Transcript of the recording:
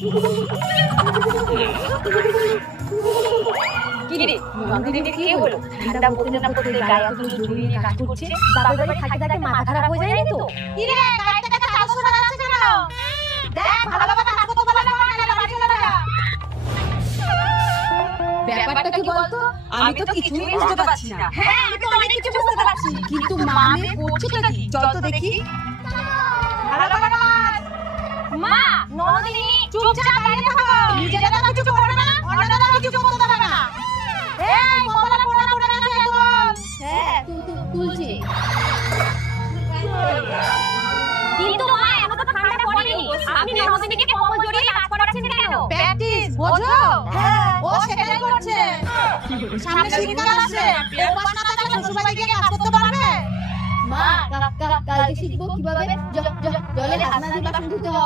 কি রে নন্দিনীকে কে হলো? ঠান্ডা পড়তে না পড়তে গায়ে এত জোরে নিয়ে কাজ করছে। বাবার বাড়ি থাকতে থাকতে মাথা খারাপ হয়ে যায় তো। কি রে গায়ে থেকে কাজ শোনা যাচ্ছে কেন? দেখ ভালোভাবে কাজ করতে বলে না বাড়ি চলে যা। ব্যাপারটা কি বলতো? আমি তো কিছুই বুঝতে পারছি না। হ্যাঁ আমি তো অনেক কিছু বুঝতে পারছি, কিন্তু মা মেয়ে করছেটা কি? চল তো দেখি। ভালোভাবে কাজ। মা নন্দিনী চুপচাপ দাঁড়িয়ে থাকো, নিজেরা তো কিছু করবে না, অন্যরা কিছু করতে দেবে না। এই মোবাইলে পড়া পড়ে গেছে বল। হ্যাঁ তুলছি। কিন্তু মা এত তো ঠান্ডা পড়েনি। আপনি নন্দিনীকে কম্বল জড়িয়ে কাজ করাচ্ছেন কেন? প্র্যাকটিস বোঝো? হ্যাঁ ও সেটাই করছে। সামনে শীতকাল আসছে, ও পাস না থাকলে শ্বশুরবাড়ি গিয়ে কাজ করতে পারবে? মা কালকে শিখবো কিভাবে জলে হাত না দিয়ে বাসন ধুতে হয়।